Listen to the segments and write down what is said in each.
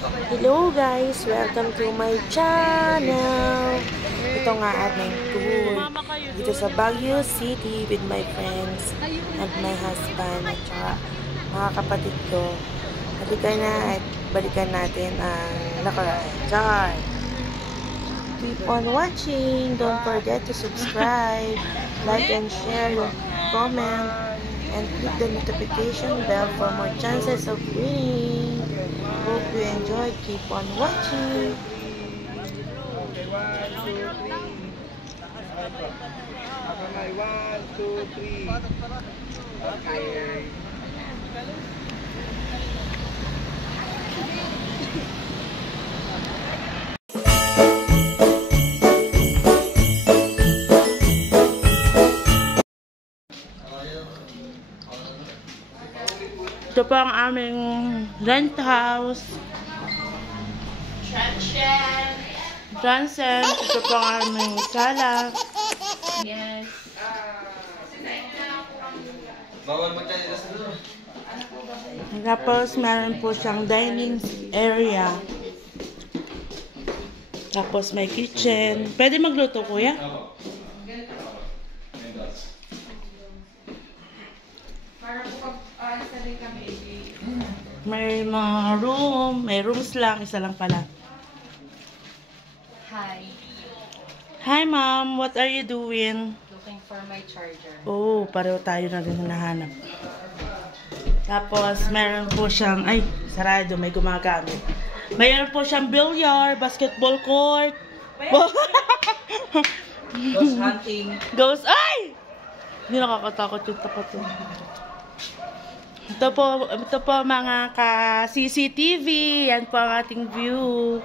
Hello guys! Welcome to my channel! Ito nga ating tour dito sa Baguio City with my friends and my husband at saka mga kapatid ko. Halika na at balikan natin ang nakaraan. Char! Keep on watching! Don't forget to subscribe, like and share, comment, and click the notification bell for more chances of winning. Hope you enjoyed. Keep on watching. Okay, 1, 2, 3. Okay. Ito po ang aming rent house. Transcend. Ito po ang aming sala. Yes. Tapos meron po siyang dining area. Tapos may kitchen. Pwede magluto, kuya? May mga room. May rooms lang. Isa lang pala. Hi. Hi, ma'am. What are you doing? Looking for my charger. Oh, pareho tayo na rin hinahanap. Tapos, meron po siyang, ay, sarado, may gumagamit. Mayroon po siyang billiard, basketball court. Ghost hunting. Ghost, ay! Hindi nakakatakot yung tapat yun. Ito po mga ka-CCTV. Yan po ang ating view.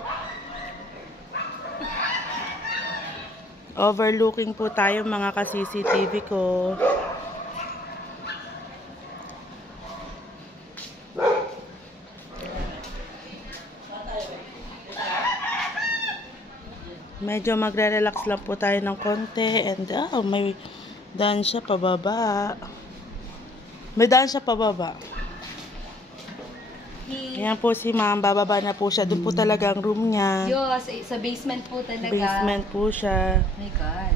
Overlooking po tayo mga ka-CCTV ko. Medyo magre-relax lang po tayo ng konti. And may daan siya pababa. May daan siya pababa. Ayan po si ma'am. Bababa na po siya. Doon po talaga ang room niya. Yo, sa basement po talaga. Basement po siya. Oh my God.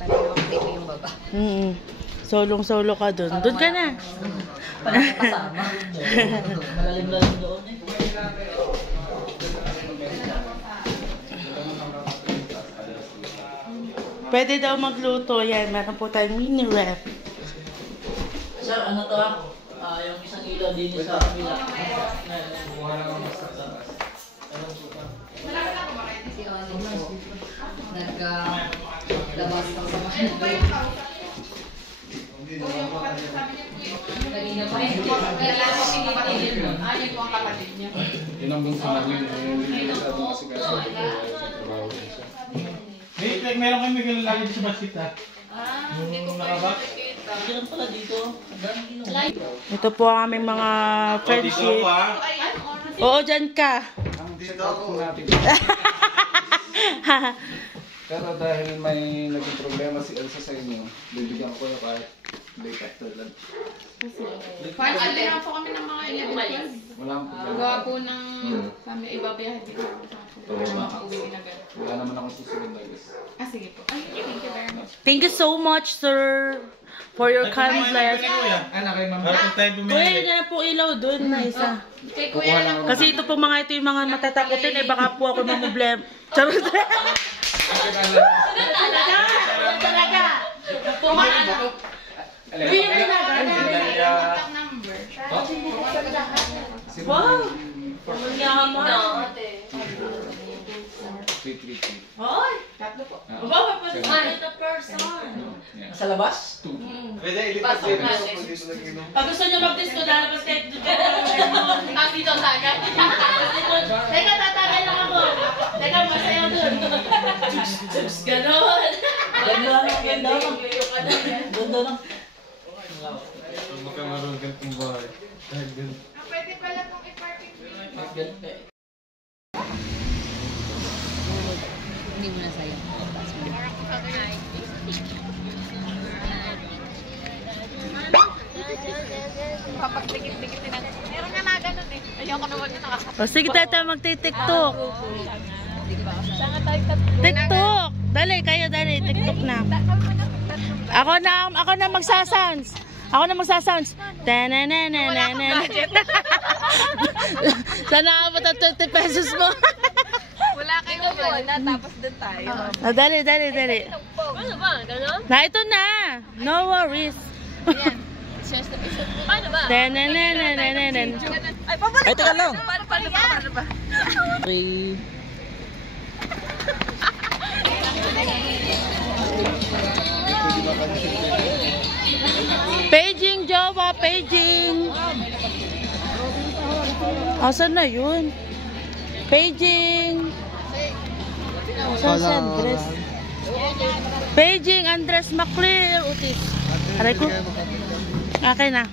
Parang naman yung baba. Solong-solo ka doon. Doon ka na. Parang kasama. Malalim-lalim doon eh. Pwede daw magluto. Yan. Meron po tayong mini ref. Sir, ano to? Yung isang ilaw din sa kabila. Si Oni po. Nag-labas ng sa mga. Kanina pa rin. Ayun po ang kapatid niya. Yun ang bunso namin. Hindi sa ating kasigaso. Meron kami lagi sa basita. Hindi ko pa rin Diyan pala dito. Ito po ang aming mga friendship. Oo, dyan ka. Dito ako natin. Pero dahil may naging problema si Elsa sa inyo, bibigyan ko kayo kahit day after lang. Kahit alin po kami ng mga inabot. Walang problema. Gawa po ng kami ibabiyahe dito. Para makauwi na agad. Wala naman akong susunod na guys. Sige po. Ay, thank you very much. Thank you so much, sir, for your kindness. Ano kay ma'am? Kuya, yun na po ilaw doon na isa. Kay Kuya lang. Kasi ito po mga ito yung mga matatakotin, eh baka po ako mamublem. Charot. Talaga. Pumaano. Contact Number. Wow. Manyaman. 333. Hoy. Tatlo po. Aba, pa the person. Sa labas? 2. Pasok natin. Pag gusto nyo mag-disco, lalabas kayo dito. Ah, dito sa agad. Teka, tatagay lang ako. Teka, masayaw dun. Ganon. Ganda lang, ganda lang. Ganda lang. Magkamaroon ka itong bahay. Pwede pala itong i-parking dito. Hindi mo na sa'yo. Kapag dikit-dikit na. Meron nga na ganun eh. Ayoko naman yung nakakasama. O sige tayo magti-tiktok. TikTok! Dali, kayo dali. TikTok na. Ako na magsasounds. Ako na magsasounds. Tananananana. Sana abot ang 20 pesos mo. Wala kayo na, tapos doon tayo. Dali. Ano ba? Gano'n? Na, ito na. No worries. Ayan. Paano ba? Tananananana. Ay, pabalik. Ay, teka lang. Paano ba? Okay. Paging, Jowa, paging. Asan na yun? Paging. Asan si Andres? Paging, Andres Maclear. Utis. Aray ko. Okay na.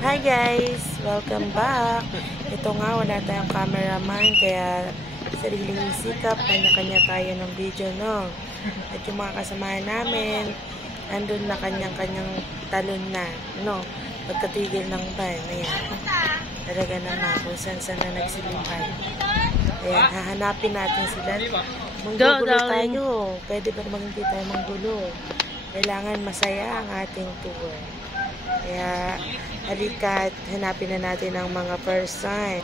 Hi guys! Welcome back! Ito nga, wala tayong cameraman, kaya sariling sikap, kanya-kanya tayo ng video, no? At yung mga kasamahan namin, andun na kanyang-kanyang talon na, no? Pagkatigil ng van, ayan. Talaga naman, kung saan na nagsilipan. Ayan, hahanapin natin sila. Manggugulo tayo. Pwede ba naman hindi tayo manggulo? Kailangan masaya ang ating tour. Kaya, halika at hanapin na natin ang mga person.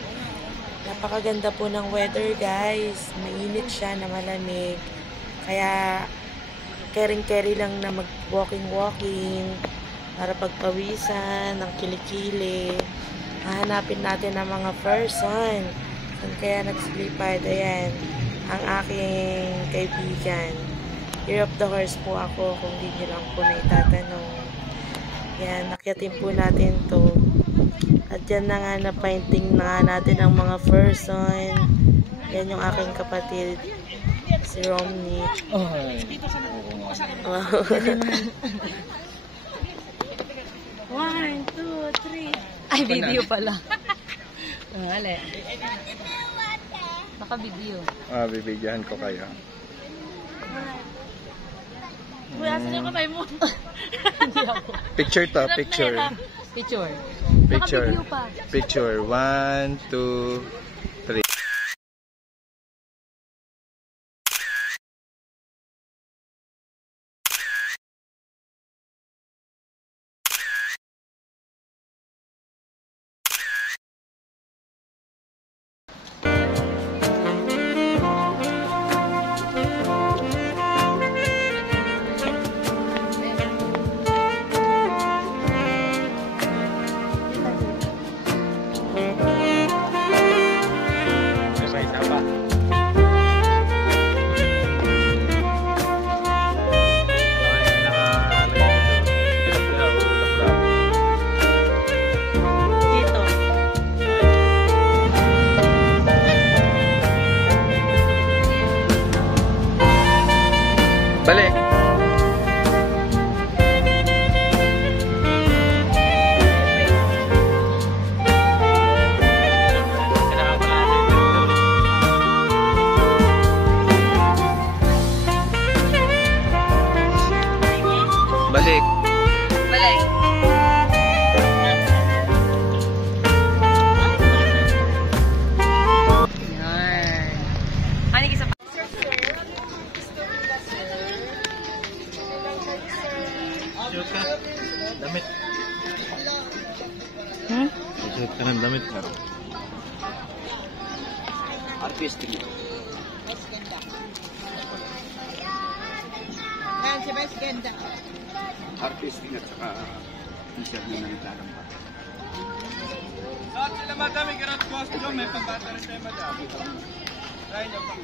Napakaganda po ng weather, guys. Mainit siya na malamig. Kaya, caring-carry lang na mag-walking-walking para pagpawisan, ng kilikili. Hahanapin natin ang mga person. Saan kaya nagsilipad? Ayan, ang aking kaibigan. Year of the Horse po ako, kung di nyo lang po na itatanong. Yan, nakyatin po natin to. At yan na nga, na-painting na nga natin ang mga person. Yan yung aking kapatid, si Romney. Wow. 1, 2, 3. Ay, video pala. Wala. Baka video. Bibigyan ko kayo. Uy, asan yung kamay mo? Picture to, picture. Picture. Picture. Picture. 1, 2, 3. Dito. Balik. Balik. Balik. Yan. Panig isa pa. Damit. Hmm? Susuot ka ng damit ka. Artistic. Artistic at saka t-shirt na nagtarang pa. Sila madami karat costume, may pambata rin tayo madami. Try nyo pa.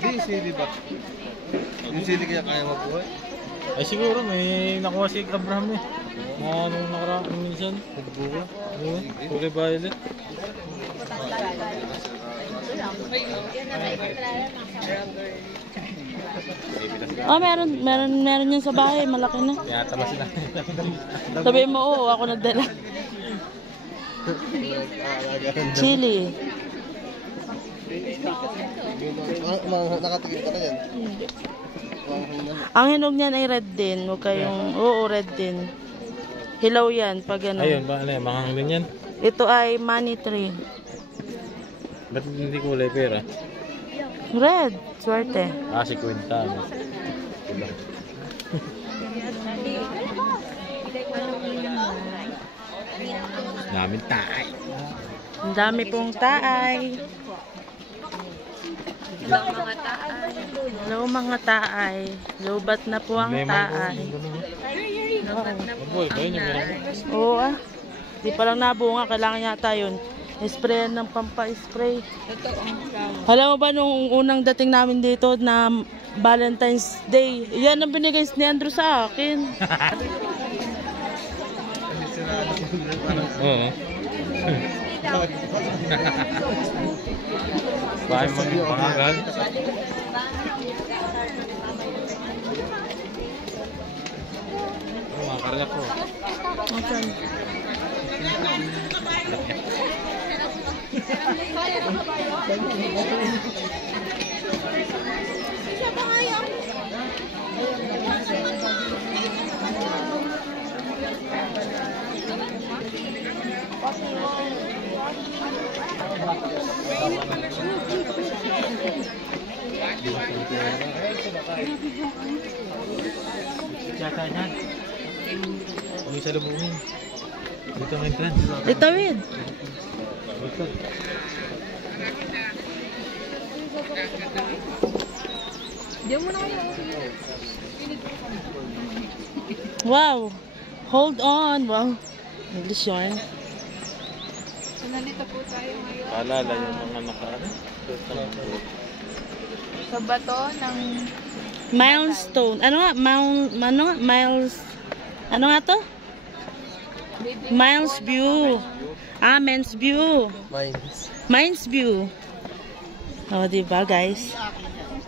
Di, sili ba? Yung sili kaya kaya mabuhay? Ay siguro may nakuha si Abraham eh. Nung nakaraan minsan. Nagbuka. Oo. Kulay violet. Meron yan sa bahay. Malaki na. Tinatama sila. Sabi mo, oo, ako nagdala. Chili. Nakatigil ka na yan? Ang hinog niyan ay red din. Huwag kayong, oo, red din. Hilaw yan pag ano. Ayun, ba, ano yan? Manghang din yan. Ito ay money tree. Ba't hindi kulay pera? Red. Swerte. Ah, si Quinta. Ano? Diba? Daming taay. Ang dami pong taay. Hello mga taay. Lobat na po ang taay. Boy, kayo niyo meron. Oo ah. Di pa lang nabunga. Kailangan yata yun. Sprayan ng pampa-spray. Alam mo ba nung unang dating namin dito na Valentine's Day, yan ang binigay ni Andrew sa akin. Oo. Bahay magpangagal. Oh, makarga ko. Okay. Tsaka yan. May salubungin. Dito ang entrance. Itawid. Dito. Wow. Hold on. Wow. English yun. So, nandito po tayo ngayon. Paalala yung mga nakaraan. Sa bato ng Milestone. Ano nga? Miles. Ano nga to? Miles View. Ah, Men's View. Mines View. O, diba guys?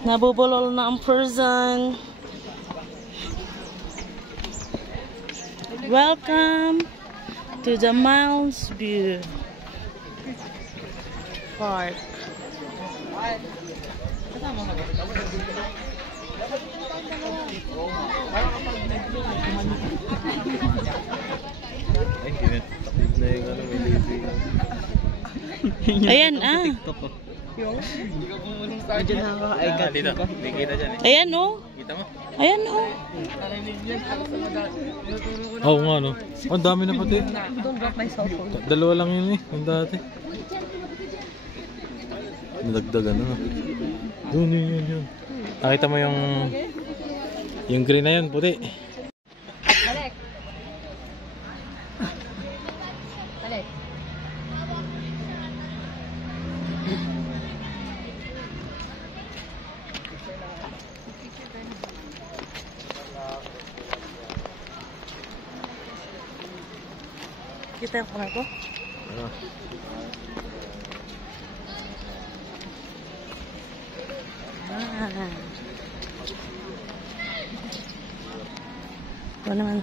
Nabubulol na ang person. Welcome to the Miles View Park. Ay, hindi na. Takot na yung ano, may lazy. Ayan ah. Dito. Hindi kita dyan eh. Ayan oh. Kita mo? Ayan oh. Oo nga no. Oh, ang dami na pati. Dalawa lang yun eh. Yung dati. Nadagdagan na. Doon yun. Nakita mo yung green na yun, puti. Balik. Balik. Kita yung kamay ko? Ano? Ah. Ito naman.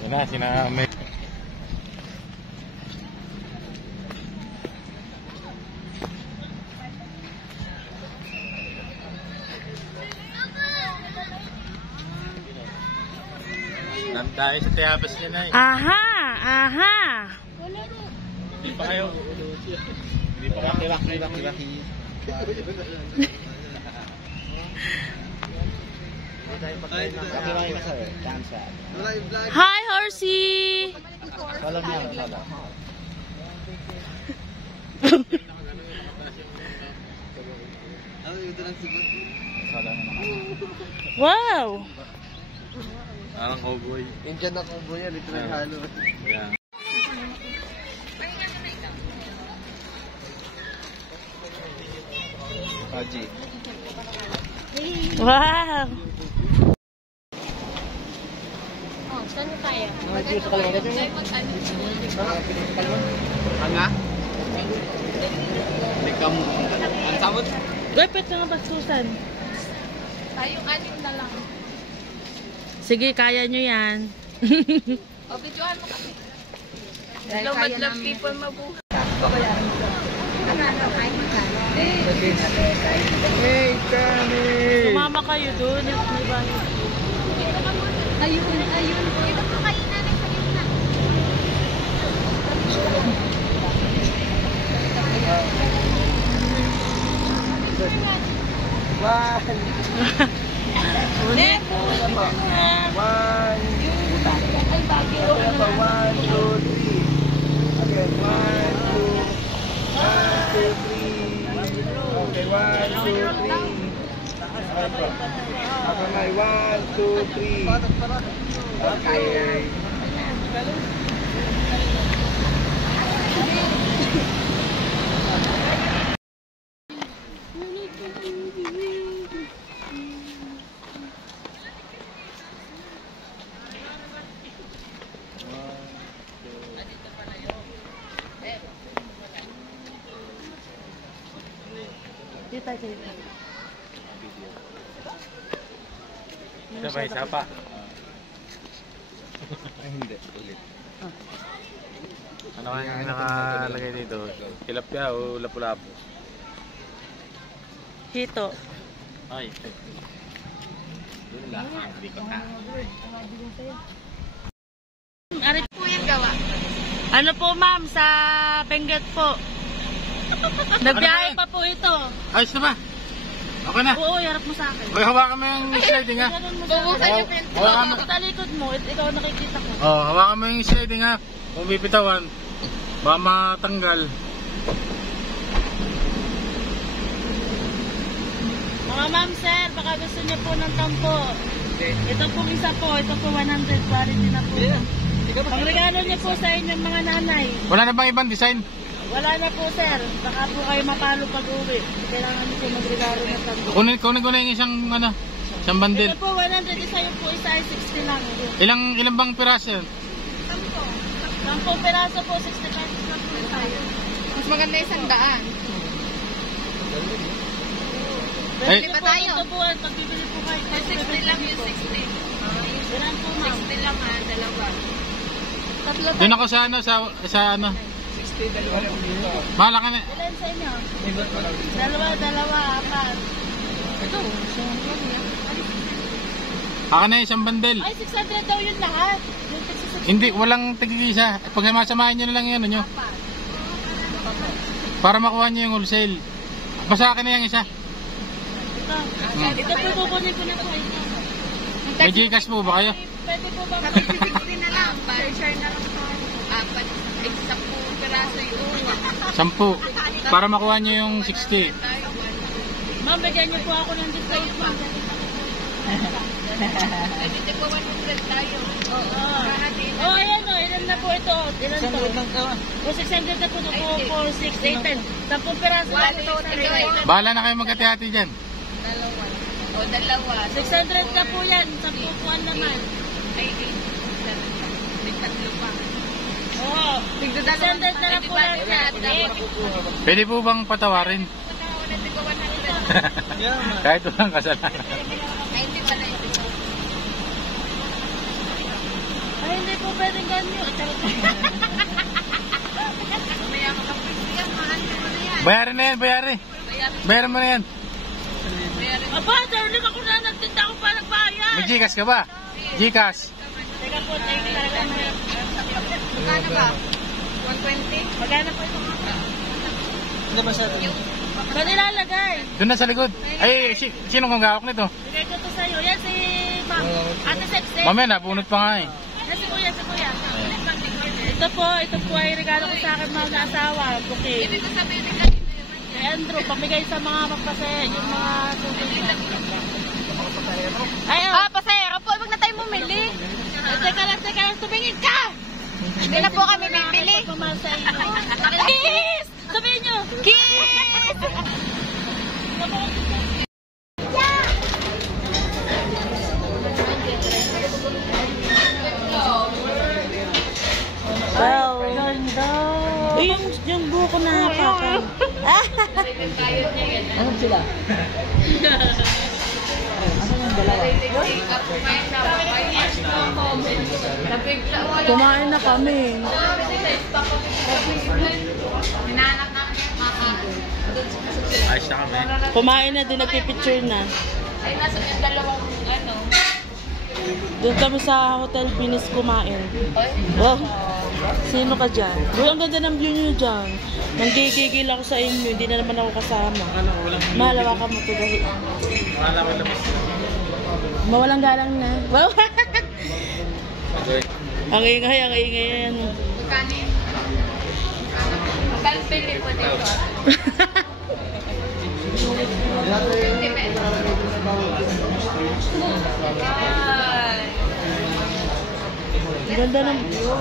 Yan na, sinamay. Nandahil sa tiyabas niya na eh. Aha! Aha! Hindi pa kayo. Hindi pa laki. Hi, horsey! Wow! Parang cowboy. Indian na cowboy yan, ito na halo. Yeah. Haji. Wow! Oh, saan mo kaya? Hanga? Likam. Ang sabot? Gapit na nga pagsusan. Tayong anim na lang. Sige, kaya nyo yan. O, videoan mo kami. Dahil kaya namin. People mabuhay. Hey, Kami! Sumama kayo doon. May bahay. Ayun. Ito po kayo nanay sa gitna. Ulit. Dito tayo sa dito. Isa pa, isa pa. Ay, hindi. Ulit. Ano kaya yung nakalagay dito? Tilapia o lapu-lapu? Hito. Ay. Doon lang. Hindi ko na. Arit Po yung gawa. Ano po ma'am, sa Benguet po. Nagbiyahe pa po ito. Ayos na ba? Okay na. Oo, harap mo sa akin. Okay, hawakan mo yung sliding ha. Ganun mo Bubuksan sa yung pinto. Hawakan mo. Sa likod mo, ikaw nakikita ko. Oh, hawakan mo yung sliding ha. Kung bibitawan, baka matanggal. Mga ma'am sir, baka gusto niyo po ng tampo. Ito pong isa po, ito po 100, quality na po. Ang regalo niyo po sa inyong mga nanay. Wala na bang ibang design? Wala na po sir, baka po kayo mapalo pag-uwi. Kailangan niyo po magregalo ng tampo. Kunin ko na yung isang isang bandil. Ito po 100, isa yun po, isa ay 60 lang. Ilang bang piraso yun? Tampong peraso po, 60 pesos lang po tayo. Mas maganda yung 100. Ay, Pwede po ito buwan, pagbibili po kayo. 60 lang yung 60. Ilan po ma'am? 60 lang ha, dalawa. Tatlo doon tayo. ako sa ano. Bahala ka na. Ilan sa inyo? Dalawa, apat. Ito, Akin na isang bandil. ay 600 daw yun lahat. Yung 66. Hindi, walang tigigisa. Pag masamahin nyo na lang yun, ano? Para makuha nyo yung wholesale. Basta akin na yung isa. Ito po kukunin ko na po. May Gcash po ba kayo? Pwede po ba? 60 na lang. Share na lang ito. Apat. Ay, 10 piraso yun. 10. Para makuha nyo yung 60. Ma'am, bigyan niyo po ako ng discount ma'am. Ay, dito po 100 tayo. Oo. Oh, ayan o. Ilan na po ito? Ilan to? O, 600 na po ito. 4, 6, 8, 10. 10 peraso na po. 1, 2, 3. Bahala na kayo magkati-hati dyan. Dalawa. O, dalawa. 600 ka po yan. 10 puan naman. Ay, 8. May tatlo pa. Oo. 600 na lang po yan. Pwede po bang patawarin? Kahit walang kasalanan. Ay, hindi pala yun. Ay, hindi po pwedeng ganyan. Mamaya makapwede yan. Mahal mo na yan. Bayarin na yan, bayarin. Bayarin mo na yan. Aba, darling ako na nagtinda ko pa nagbayad. May Gcash ka ba? Gcash. Teka po, thank you talaga. Magkano ba? 120? Magkano po ito mga? Saan nilalagay? Doon na sa likod. Ay, sino kong gawak nito? Bigay ko to sa'yo. Yan si Ma'am. Ate Sexy. Mamaya, nabunot pa nga eh. Yan si Kuya, si Kuya. Ito po ay regalo ko sa akin mga na-asawa. Bukid. Ibig ko sabihin nila. Si Andrew, pamigay sa mga magpasaya, yung mga susunod. Ay, Pasayero po. Huwag na tayo bumili. tumingin ka! Hindi na po kami bibili. Kiss! Sabihin nyo! Kiss! Wow. Uy, yung buko na hapakan. Ano sila? Kumain na kami. Ayos na kami. Kumain na din, nagpipicture na. Ay, nasa yung dalawang ano. Doon kami sa Hotel Venice kumain. Oh, sino ka dyan? Uy, ang ganda ng view nyo dyan. Nanggigigil ako sa inyo, hindi na naman ako kasama. Mahalawa ka mo to dahil. Wala ko labas. Mawalang galang na. Wow! Okay. Ang ingay yan. Magkano yun? Magkano pili po dito? Ang ganda ng view.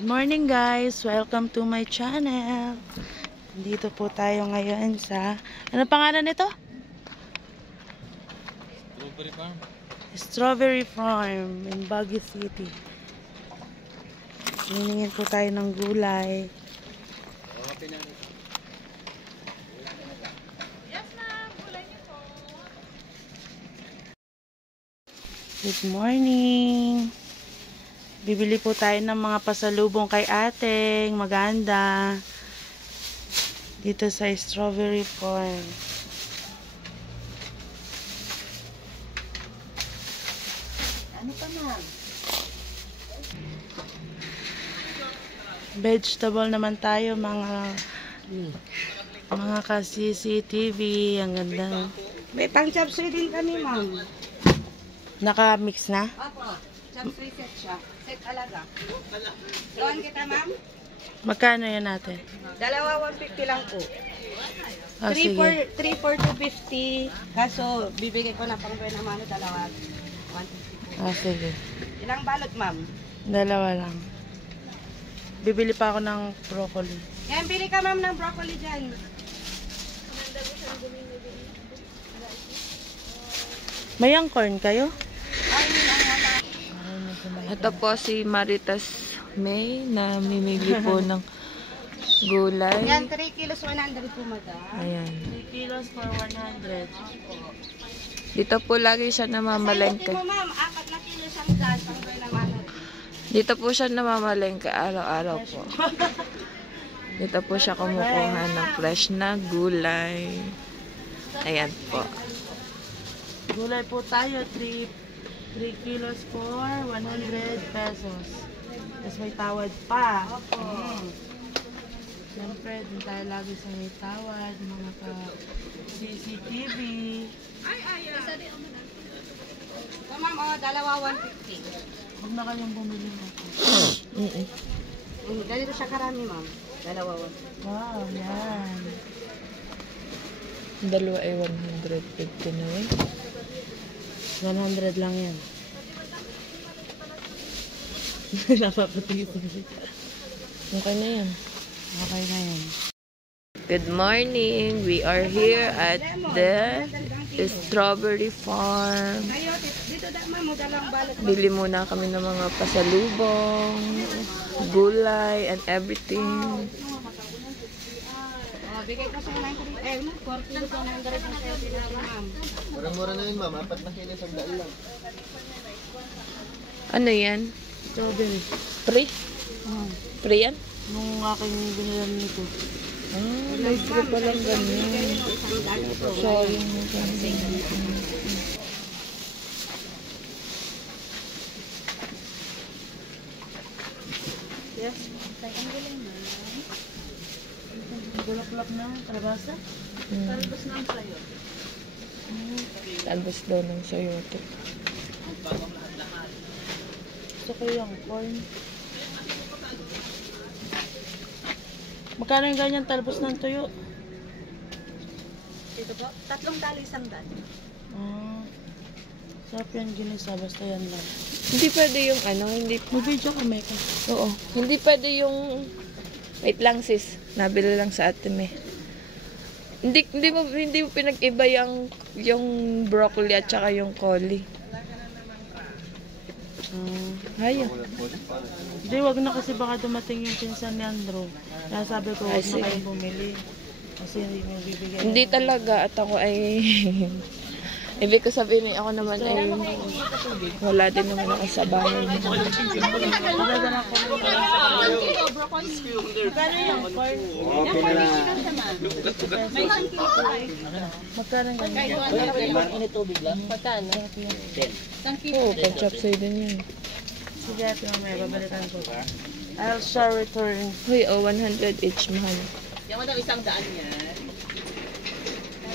Good morning guys! Welcome to my channel. Dito po tayo ngayon sa... Ano pangalan nito? Strawberry farm. Strawberry Farm in Baguio City. Hiningin po tayo ng gulay. Good morning! Bibili po tayo ng mga pasalubong kay ating maganda dito sa Strawberry Farm. Ano pa na? Vegetable naman tayo, mga ka-CCTV. Ang ganda. May pang-chop suey din kami, ma'am. Naka-mix na? Opo. Chop suey set siya. Set talaga. Doon kita, ma'am. Magkano yan natin? Dalawa 150 lang po. Ah, 3 sige. for 250. Kaso, bibigay ko na pang buena mano, dalawa. 150. Ah, sige. Ilang balot, ma'am? Dalawa lang. Bibili pa ako ng broccoli. Yan, bili ka, ma'am, ng broccoli dyan. May young corn kayo? Ito po si Maritas May na mimili po ng gulay. Yan, 3 kilos, 100 po, madam. Ayan. 3 kilos for 100. Dito po lagi siya Kasi namamalengke. mo, ma'am, 4 na kilo siyang dyan, pang buena mano. Dito po siya namamalengke araw-araw po. Dito po siya kumukuha ng fresh na gulay. Ayan po. Gulay po tayo, 3 kilos for 100 pesos. Tapos may tawad pa. Siyempre, din tayo lagi sa may tawad, mga ka-CCTV. So, ma'am, dalawa 150. Huwag na kayong bumili na po. Ganito siya karami, ma'am. Dalawa 150. Wow, yan. Dalawa ay 150 na yun. 100 lang yan. Napapatisip. Okay na yan. Okay na yan. Good morning. We are here at the Strawberry Farm. Ngayon, dito da, ma'am, dalawang balot. Bili muna kami ng mga pasalubong, gulay, and everything. Bigay ko sa 900. 40 ko 900 ang sa'yo, ma'am. Mura-mura na yun, ma'am. 4 na kilos ang daan lang. Ano yan? Strawberry. Free? Free yan? Nung aking binilan nito. Libre pa lang ganyan. Sayang mo ganyan. Yes. Bulaklak na, kalabasa. Talbos na ang sayo. Talbos daw ng sayote. Gusto ko yung corn. Magkano yung ganyan talbos ng tuyo? Ito po, 3 tali 100. Ah, sarap yan ginisa, basta yan lang. Hindi pwede yung ano, hindi May video ka, Meka. Oo. Hindi pwede yung... Wait lang sis. Nabili lang sa atin eh. Hindi mo pinag-iba yung broccoli at saka yung coli. Ayaw. Hindi, wag na kasi baka dumating yung pinsan ni Andrew. Kaya sabi ko, Ay, wag na sige. kayong bumili. Kasi hindi mo bibigyan. Hindi talaga. At ako ay... Ibig ko sabihin ako naman ay... Wala din naman ako sa bahay. Magkano ganyan? Initubig lang. Pagkano? Oo, pag-chopsay din yun. Sige, ate mamaya, babalikan ko. I'll shall return. Uy, 100 each, mahal. Yung ano, 100 yan.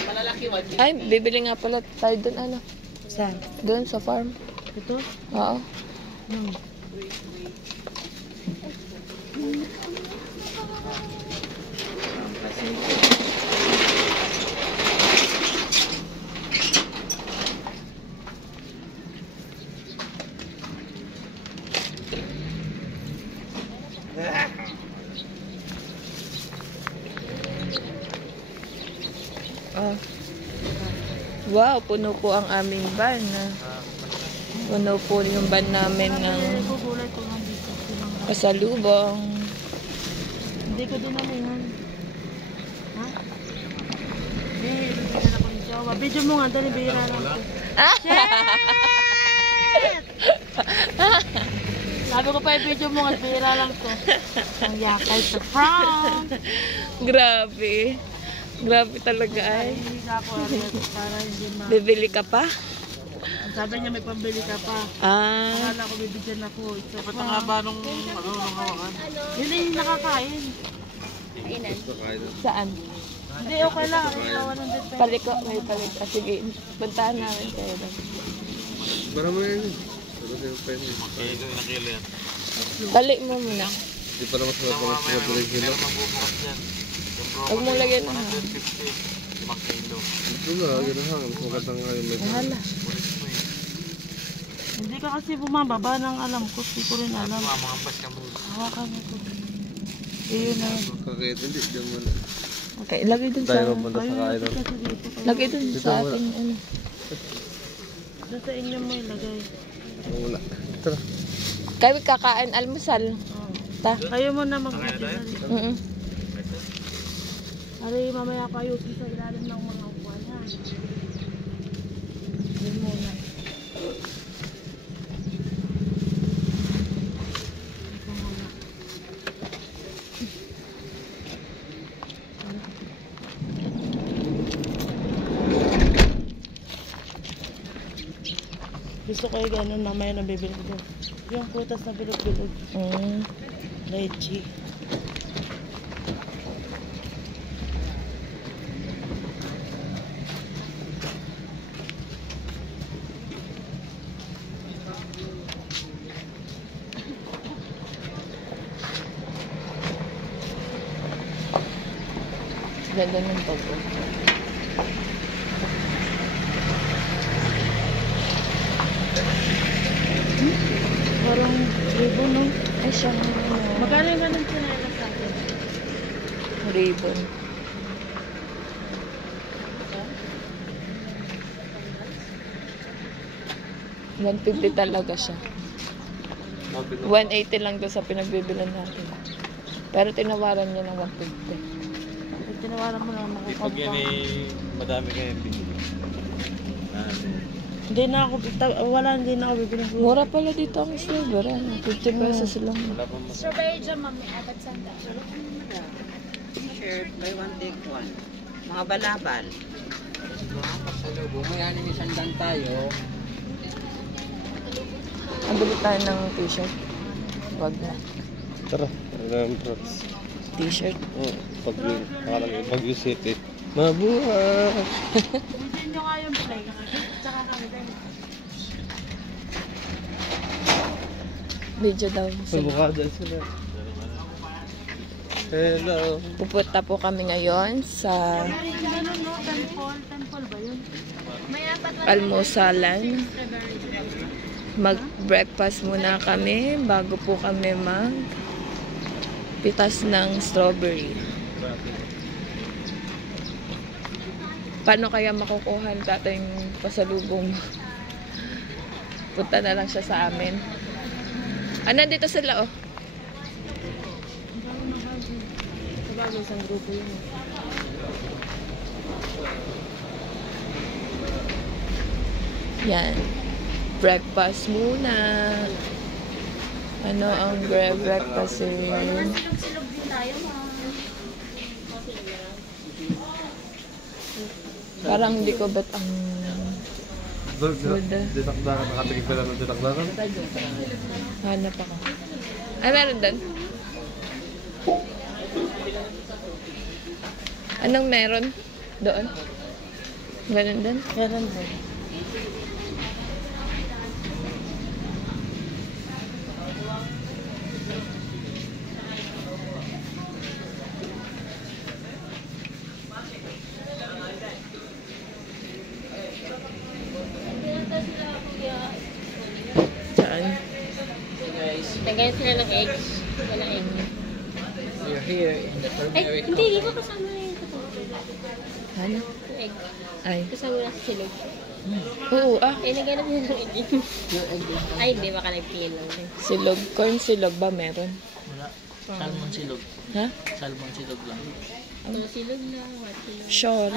Malalaki wag. Ay, bibili nga pala tayo doon, ano? Saan? Doon sa farm. Ito? Oo. Ah. Wow, puno po ang aming van. Puno po yung van namin ng Gulay ko lang dito. pasalubong. Hindi ko din alam yan. Ha? Hindi, bibigyan ako ni Jowa. Video mo nga, dali, bihira lang ko. Sabi ko pa yung video mo nga, bihira lang ko. Ang yakay sa prank. Grabe. Grabe talaga ay. Hindi ka ako, para hindi ma... Bibili ka pa? Sabi niya may pambili ka pa. Ah. Akala ko bibigyan ako. Dapat ang haba nung nung hawakan. Yun ay nakakain. Saan? Hindi, okay lang. Ay, 100 pesos. Paliko. May paliko. Ah, sige. Puntahan namin kayo doon. Bara mo yun. Pero yung pwede. Kilo, ilang kilo yan? Tali mo muna. Hindi pa naman sa mga kilo. Magbubukas yan. Huwag mong lagyan na. 150. 5 kilo. Ito nga, gano'n ha. Mas magandang nga yung may Hala. Hindi ka kasi bumababa ng alam ko. Hindi ko rin alam. Mga bas ka muna. Hawakan mo ko. Iyon na yun. kakait. Hindi, diyan muna. Okay, lagay dun Tayo sa... mapunta sa kainan. Lagay dun sa ating ano. Doon sa inyo mo ilagay. Wala. Tara. Kayo kakain almusal. Oh. Ta. Kayo mo na mag-video. Mm. Ari, mamaya pa ayusin sa ilalim ng mga upuan ha. Yun muna. Ito muna. Gusto ko yung ganun, mamaya na bibili ko. Yung prutas na bilog-bilog. Mm. Lychee. Ganda ng topo. Parang ribbon, no? Ay, siyang Magkano yung ganun sinayla sa akin? ribbon. $150 talaga siya. 180 lang doon sa pinagbibilan natin. Pero tinawaran niya ng 150. Pag tinawaran mo lang Di pag yan eh, madami kayo bibili. Hindi na ako, hindi na ako bibili. Mura pala dito ang silver. 50 pesos lang. Wala pa mas. T-shirt, buy one take one. Mga balabal. Bumayanin ni Sandan tayo. Ang bili tayo ng t-shirt. Wag na. Tara, remembrance. T-shirt. Oo, nakalagay, Baguio City. Mabuhay! Video daw. Mukha dyan sila. Hello! Pupunta po kami ngayon sa almusalan. Mag-breakfast muna kami bago po kami pitas ng strawberry. Paano kaya makukuha natin yung pasalubong? Punta na lang siya sa amin. Nandito sila, oh. Sabagay, isang grupo yun. Yan. Breakfast muna. Ano ang breakfast yun? Parang hindi ko bet ang Dinakdakan, nakatingin pala ng dinakdakan. hanap ako. Ay, meron doon? Anong meron doon? Ganun doon? Meron din. Saan? Nagayon sila ng eggs. Walang egg. We're here in the Ay, hindi ko kasama na yung Ano? egg. Ay. Kasama na sa silog. Oo, Nagayon sila ng egg. Ay, hindi. Baka nagpingin lang. silog. Corn silog ba meron? Wala. Salmon silog. Ha? Salmon silog lang. Yung silog na. What silog? Sure.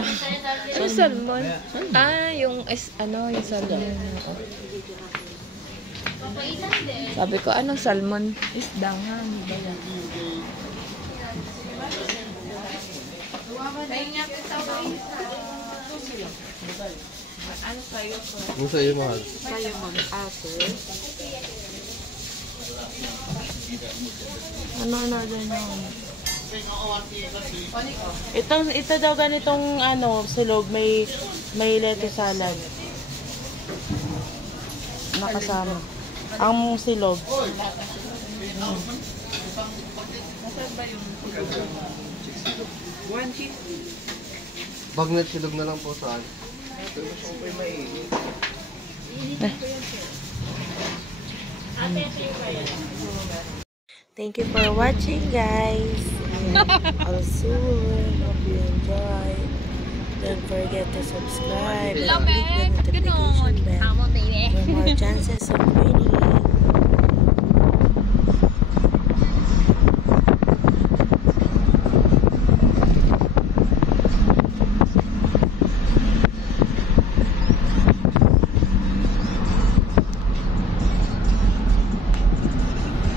Ano salmon? Yung yung salmon. Oo. Sabi ko, anong salmon? Isda nga. Ano ba yan? Ano sa'yo ko? Ano sa iyo, mahal? Sa'yo mag-ate. Ano din yung... Ito daw ganitong silog, may lettuce salad. Nakasama. Ang silog. Bagnet silog na lang po saan? Thank you for watching, guys. I'll soon. Hope you enjoy. Don't forget to subscribe and click the notification bell for more chances of winning.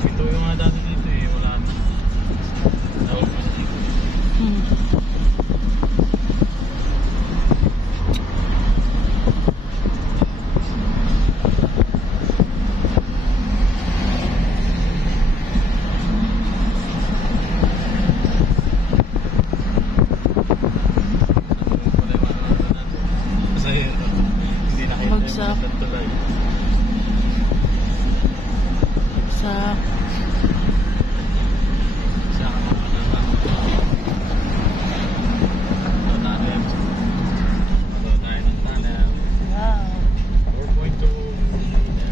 Ito yung mga dati dito eh, wala na. Tawag mo na dito. Masaya ito. Hindi nakita Bagsak. yung tulay. Sa Sa mga naman. Ito tanim. Ito tayo ng tanim. wow. 4.2.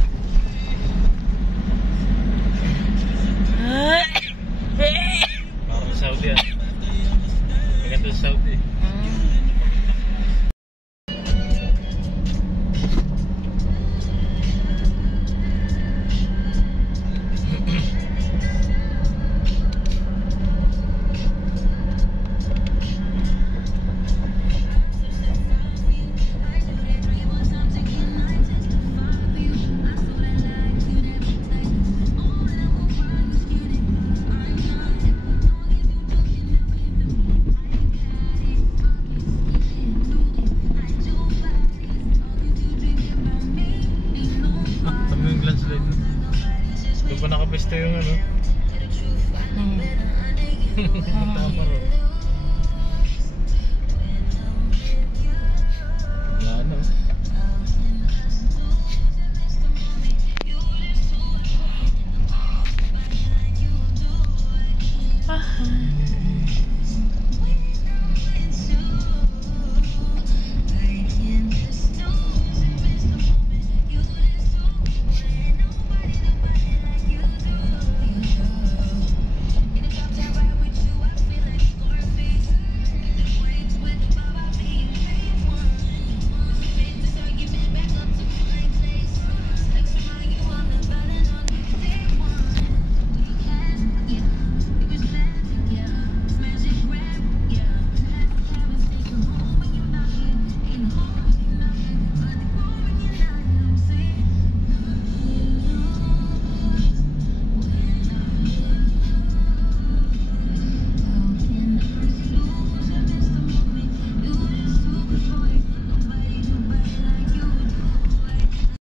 Parang Saudi ah. Maganda sa Saudi. Doon pa nakapista yung ano. Tama rin.